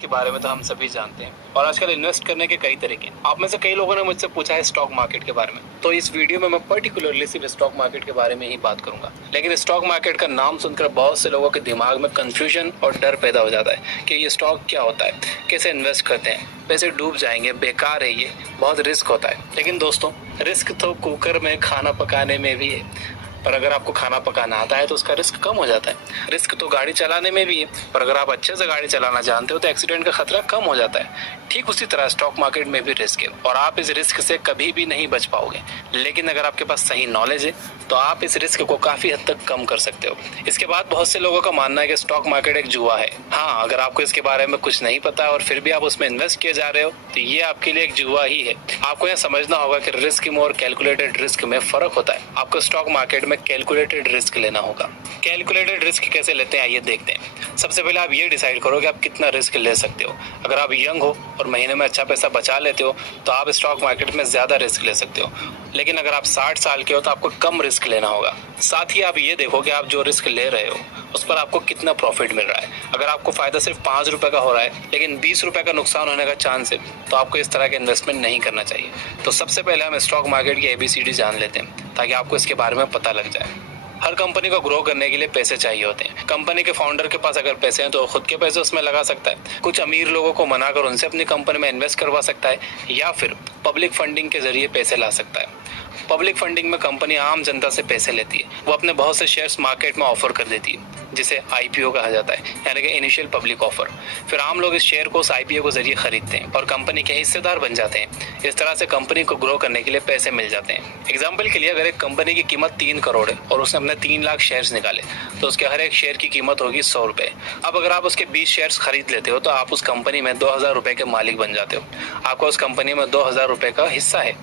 के बारे में तो हम सभी जानते हैं और आजकल इन्वेस्ट करने के कई तरीके हैं। आप में से कई लोगों ने मुझसे पूछा है स्टॉक मार्केट के बारे में, तो इस वीडियो में मैं पर्टिकुलरली सिर्फ स्टॉक मार्केट के बारे में ही बात करूंगा। लेकिन स्टॉक मार्केट का नाम सुनकर बहुत से लोगों के दिमाग में कंफ्यूजन और डर पैदा हो जाता है कि ये स्टॉक क्या होता है, कैसे इन्वेस्ट करते हैं, पैसे डूब जाएंगे, बेकार है, ये बहुत रिस्क होता है। लेकिन दोस्तों, रिस्क तो कुकर में खाना पकाने में भी है, पर अगर आपको खाना पकाना आता है तो उसका रिस्क कम हो जाता है। रिस्क तो गाड़ी चलाने में भी है, पर अगर आप अच्छे से गाड़ी चलाना जानते हो तो एक्सीडेंट का खतरा कम हो जाता है। ठीक उसी तरह स्टॉक मार्केट में भी रिस्क है और आप इस रिस्क से कभी भी नहीं बच पाओगे। लेकिन अगर आपके पास सही नॉलेज है तो आप इस रिस्क को काफी हद तक कम कर सकते हो। इसके बाद बहुत से लोगों का मानना है कि स्टॉक मार्केट एक जुआ है। हाँ, अगर आपको इसके बारे में कुछ नहीं पता और फिर भी आप उसमें इन्वेस्ट किए जा रहे हो तो ये आपके लिए एक जुआ ही है। आपको यह समझना होगा कि रिस्क में और कैलकुलेटेड रिस्क में फर्क होता है। आपको स्टॉक मार्केट में कैलकुलेटेड रिस्क लेना होगा। कैलकुलेटेड रिस्क कैसे लेते हैं आइए देखते हैं। सबसे पहले आप ये डिसाइड करो कि आप कितना रिस्क ले सकते हो। अगर आप यंग हो और महीने में अच्छा पैसा बचा लेते हो तो आप स्टॉक मार्केट में ज्यादा रिस्क ले सकते हो। लेकिन अगर आप 60 साल के हो तो आपको कम रिस्क लेना होगा। साथ ही आप ये देखो कि आप जो रिस्क ले रहे हो उस पर आपको कितना प्रॉफिट मिल रहा है। अगर आपको फायदा सिर्फ 5 रुपए का हो रहा है लेकिन 20 रुपए का नुकसान होने का चांस है तो आपको इस तरह के इन्वेस्टमेंट नहीं करना चाहिए। तो सबसे पहले हम स्टॉक मार्केट की ABCD जान लेते हैं ताकि आपको इसके बारे में पता लग जाए। हर कंपनी को ग्रो करने के लिए पैसे चाहिए होते हैं। कंपनी के फाउंडर के पास अगर पैसे हैं तो खुद के पैसे उसमें लगा सकता है, कुछ अमीर लोगों को मनाकर उनसे अपनी कंपनी में इन्वेस्ट करवा सकता है या फिर पब्लिक फंडिंग के जरिए पैसे ला सकता है। पब्लिक फंडिंग में कंपनी आम जनता से पैसे लेती है। वो अपने बहुत से शेयर्स मार्केट में ऑफर कर देती है जिसे IPO कहा जाता है, यानी कि इनिशियल पब्लिक ऑफर। फिर आम लोग इस शेयर को उस IPO के जरिए खरीदते हैं और कंपनी के हिस्सेदार बन जाते हैं। इस तरह से कंपनी को ग्रो करने के लिए पैसे मिल जाते हैं। एग्जाम्पल के लिए अगर एक कंपनी की कीमत 3 करोड़ है और उसने अपने 3 लाख शेयर्स निकाले तो उसके हर एक शेयर की कीमत होगी 100 रुपए। अब अगर आप उसके 20 शेयर्स खरीद लेते हो तो आप उस कंपनी में 2000 रुपए के मालिक बन जाते हो। आपको उस कंपनी में 2000 रुपए का हिस्सा है।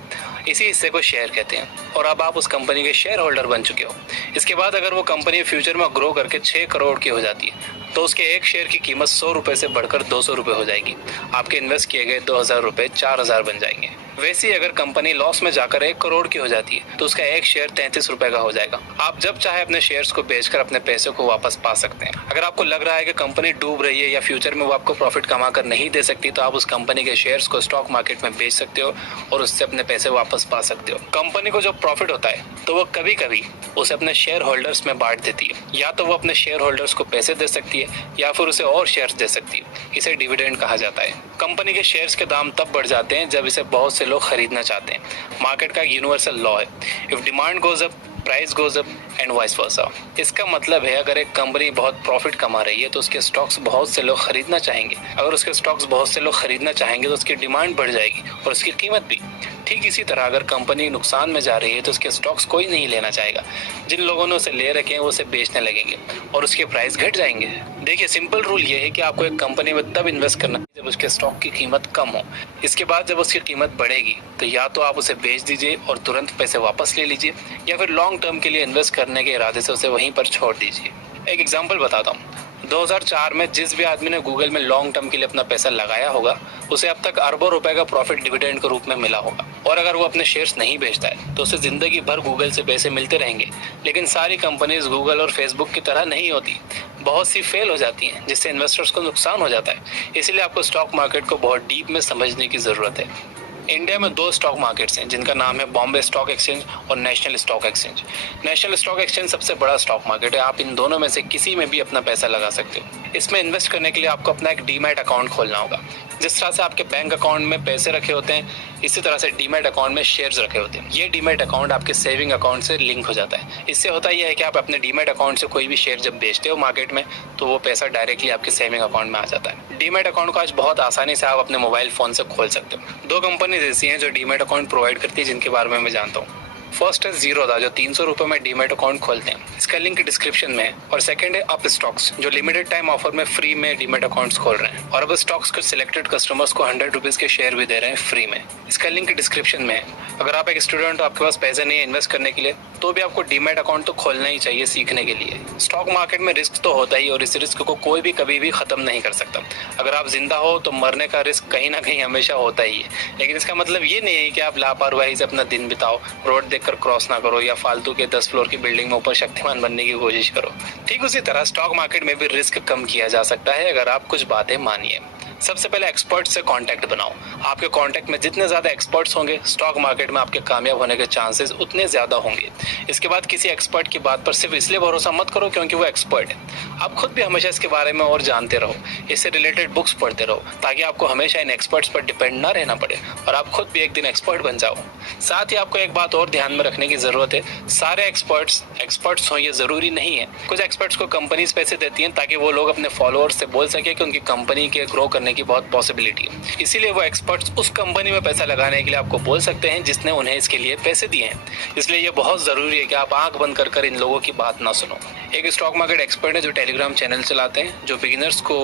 इसी हिस्से को शेयर कहते हैं और अब आप उस कंपनी के शेयर होल्डर बन चुके हो। इसके बाद अगर वो कंपनी फ्यूचर में ग्रो करके 6 करोड़ की हो जाती है तो उसके एक शेयर की कीमत 100 रुपए से बढ़कर 200 रुपए हो जाएगी। आपके इन्वेस्ट किए गए 2000 रुपए 4000 बन जाएंगे। वैसे ही अगर कंपनी लॉस में जाकर 1 करोड़ की हो जाती है तो उसका एक शेयर 33 रुपए का हो जाएगा। आप जब चाहे अपने शेयर्स को बेचकर अपने पैसे को वापस पा सकते हैं। अगर आपको लग रहा है कि कंपनी डूब रही है या फ्यूचर में वो आपको प्रॉफिट कमा कर नहीं दे सकती तो आप उस कंपनी के शेयर्स को स्टॉक मार्केट में बेच सकते हो और उससे अपने पैसे वापस पा सकते हो। कंपनी को जो प्रॉफिट होता है तो वो कभी कभी उसे अपने शेयर होल्डर्स में बांट देती है। या तो वो अपने शेयर होल्डर्स को पैसे दे सकती है या फिर उसे और शेयर्स दे सकती है। इसे डिविडेंड कहा जाता है। कंपनी के शेयर्स के दाम तब बढ़ जाते हैं जब इसे बहुत से लोग खरीदना चाहते हैं। मार्केट का एक यूनिवर्सल लॉ है, if demand goes up price goes up and vice versa. इसका मतलब है अगर एक कंपनी बहुत प्रॉफिट कमा रही है तो उसके स्टॉक्स बहुत से लोग खरीदना चाहेंगे। अगर उसके स्टॉक्स बहुत से लोग खरीदना चाहेंगे तो उसकी डिमांड बढ़ जाएगी और उसकी कीमत भी। ठीक इसी तरह अगर कंपनी नुकसान में जा रही है तो उसके स्टॉक्स कोई नहीं लेना चाहेगा। जिन लोगों ने उसे ले रखे हैं वो उसे बेचने लगेंगे और उसके प्राइस घट जाएंगे। देखिए, सिंपल रूल ये है कि आपको एक कंपनी में तब इन्वेस्ट करना है जब उसके स्टॉक की कीमत कम हो। इसके बाद जब उसकी कीमत बढ़ेगी तो या तो आप उसे बेच दीजिए और तुरंत पैसे वापस ले लीजिए या फिर लॉन्ग टर्म के लिए इन्वेस्ट करने के इरादे से उसे वहीं पर छोड़ दीजिए। एक एग्जांपल बताता हूँ। 2004 में जिस भी आदमी ने गूगल में लॉन्ग टर्म के लिए अपना पैसा लगाया होगा उसे अब तक अरबों रुपए का प्रॉफिट डिविडेंड के रूप में मिला होगा। और अगर वो अपने शेयर्स नहीं बेचता है तो उसे जिंदगी भर गूगल से पैसे मिलते रहेंगे। लेकिन सारी कंपनीज गूगल और फेसबुक की तरह नहीं होती, बहुत सी फेल हो जाती हैं जिससे इन्वेस्टर्स को नुकसान हो जाता है। इसलिए आपको स्टॉक मार्केट को बहुत डीप में समझने की जरूरत है। इंडिया में 2 स्टॉक मार्केट्स हैं जिनका नाम है बॉम्बे स्टॉक एक्सचेंज और national stock exchange. National stock exchange सबसे बड़ा स्टॉक मार्केट है। आप इन दोनों में से किसी में भी अपना पैसा लगा सकते हो। इसमें इन्वेस्ट करने के लिए आपको अपना एक डीमैट अकाउंट खोलना होगा। जिस तरह से आपके बैंक अकाउंट में पैसे रखे होते हैं इसी तरह से डीमैट अकाउंट में शेयर्स रखे होते हैं। ये डीमैट अकाउंट आपके सेविंग अकाउंट से लिंक हो जाता है। इससे होता यह है कि आप अपने डीमैट अकाउंट से कोई भी शेयर जब बेचते हो मार्केट में तो वो पैसा डायरेक्टली आपके सेविंग अकाउंट में आ जाता है। डीमैट अकाउंट को आज बहुत आसानी से आप अपने मोबाइल फोन से खोल सकते हो। 2 कंपनीज ऐसी हैं जो डीमैट अकाउंट प्रोवाइड करती है जिनके बारे में मैं जानता हूँ। फर्स्ट है जीरोधा जो 300 रुपए में डीमैट अकाउंट खोलते हैं, इसका लिंक डिस्क्रिप्शन में है। और सेकंड है अप स्टॉक्स जो लिमिटेड टाइम ऑफर में फ्री में डीमैट अकाउंट्स खोल रहे हैं और अब स्टॉक्स के सिलेक्टेड कस्टमर्स को 100 रुपीज के शेयर भी दे रहे हैं फ्री में। इसका लिंक डिस्क्रिप्शन में है। अगर आप एक स्टूडेंट हो, आपके पास पैसे नहीं है इन्वेस्ट करने के लिए तो भी आपको डीमैट अकाउंट तो खोलना ही चाहिए सीखने के लिए। स्टॉक मार्केट में रिस्क तो होता ही और इस रिस्क को कोई भी कभी भी खत्म नहीं कर सकता। अगर आप जिंदा हो तो मरने का रिस्क कहीं ना कहीं हमेशा होता ही है। लेकिन इसका मतलब ये नहीं है कि आप लापरवाही से अपना दिन बिताओ, रोड देखकर क्रॉस ना करो या फालतू के 10 फ्लोर की बिल्डिंग में ऊपर शक्तिमान बनने की कोशिश करो। ठीक उसी तरह स्टॉक मार्केट में भी रिस्क कम किया जा सकता है अगर आप कुछ बातें मानिए। सबसे पहले एक्सपर्ट से कांटेक्ट बनाओ। आपके कांटेक्ट में जितने ज्यादा एक्सपर्ट्स होंगे, स्टॉक मार्केट में आपके कामयाब होने के चांसेस उतने ज्यादा होंगे। इसके बाद किसी एक्सपर्ट की बात पर सिर्फ इसलिए भरोसा मत करो क्योंकि वो एक्सपर्ट है। आप खुद भी हमेशा इसके बारे में और जानते रहो, इससे रिलेटेड बुक्स पढ़ते रहो, ताकि आपको हमेशा इन एक्सपर्ट्स पर डिपेंड ना रहना पड़े और आप खुद भी एक दिन एक्सपर्ट बन जाओ। साथ ही आपको एक बात और ध्यान में रखने की जरूरत है, सारे एक्सपर्ट्स हो ये जरूरी नहीं है। कुछ एक्सपर्ट्स को कंपनीज पैसे देती हैं ताकि वो लोग अपने फॉलोअर्स से बोल सके कि उनकी कंपनी के ग्रो करने की बहुत पॉसिबिलिटी है। इसीलिए वो एक्सपर्ट्स उस कंपनी में पैसा लगाने के लिए आपको बोल सकते हैं जिसने उन्हें इसके लिए पैसे दिए हैं। इसलिए ये बहुत जरूरी है कि आप आंख बंद कर इन लोगों की बात ना सुनो। एक स्टॉक मार्केट एक्सपर्ट है जो टेलीग्राम चैनल चलाते हैं, जो बिगिनर्स को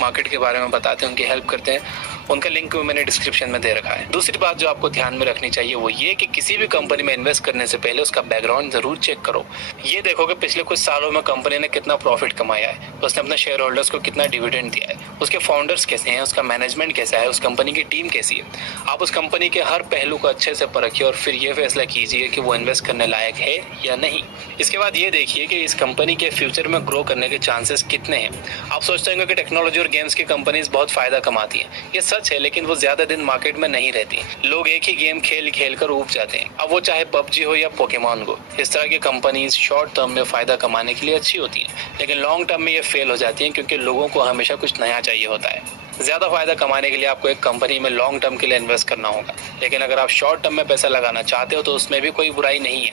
मार्केट के बारे में बताते हैं, उनकी हेल्प करते हैं। उनका लिंक मैंने डिस्क्रिप्शन में दे रखा है। दूसरी बात जो आपको ध्यान में रखनी चाहिए वो ये कि किसी भी कंपनी में इन्वेस्ट करने से पहले उसका बैकग्राउंड जरूर चेक करो। ये देखो कि पिछले कुछ सालों में कंपनी ने कितना प्रॉफिट कमाया है, उसने अपने शेयर होल्डर्स को कितना डिविडेंड दिया है, उसके फाउंडर्स कैसे हैं, उसका मैनेजमेंट कैसा है, उस कंपनी की टीम कैसी है। आप उस कंपनी के हर पहलू को अच्छे से परखिए और फिर ये फैसला कीजिए कि वो इन्वेस्ट करने लायक है या नहीं। इसके बाद ये देखिए कि इस कंपनी के फ्यूचर में ग्रो करने के चांसेस कितने हैं। आप सोचते होंगे कि टेक्नोलॉजी और गेम्स की कंपनीज बहुत फायदा कमाती हैं। ये सच है, लेकिन वो ज्यादा दिन मार्केट में नहीं रहती। लोग एक ही गेम खेल कर ऊब जाते हैं, अब वो चाहे पबजी हो या पोकेमॉन गो। इस तरह की कंपनीज शॉर्ट टर्म में फायदा कमाने के लिए अच्छी होती है, लेकिन लॉन्ग टर्म में ये फेल हो जाती है क्योंकि लोगों को हमेशा कुछ नया चाहिए होता है। ज्यादा फायदा कमाने के लिए आपको एक कंपनी में लॉन्ग टर्म के लिए इन्वेस्ट करना होगा, लेकिन अगर आप शॉर्ट टर्म में पैसा लगाना चाहते हो तो उसमें भी कोई बुराई नहीं है,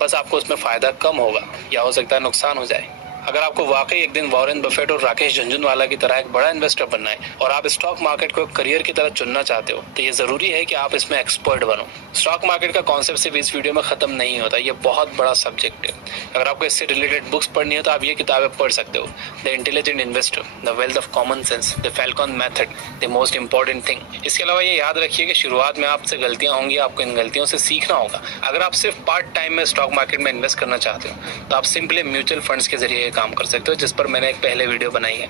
बस आपको उसमें फायदा कम होगा या हो सकता है नुकसान हो जाए। अगर आपको वाकई एक दिन वॉरेन बफेट और राकेश झुनझुनवाला की तरह एक बड़ा इन्वेस्टर बनना है और आप स्टॉक मार्केट को एक करियर की तरह चुनना चाहते हो, तो ये जरूरी है कि आप इसमें एक्सपर्ट बनो। स्टॉक मार्केट का कॉन्सेप्ट सिर्फ इस वीडियो में खत्म नहीं होता, ये बहुत बड़ा सब्जेक्ट है। अगर आपको इससे रिलेटेड बुक्स पढ़नी है तो आप ये किताबें पढ़ सकते हो। The intelligent investor, the wealth of common sense, the Falcon method, the most important thing. इसके अलावा ये याद रखिए कि शुरुआत में आपसे गलतियां होंगी, आपको इन गलतियों से सीखना होगा। अगर आप सिर्फ पार्ट टाइम में स्टॉक मार्केट में इन्वेस्ट करना चाहते हो तो आप सिंपली म्यूचुअल फंड्स के जरिए ये काम कर सकते हो, जिस पर मैंने एक पहले वीडियो बनाई है।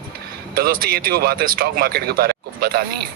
तो दोस्तों ये थी वो बातें स्टॉक मार्केट के बारे में बता दी है।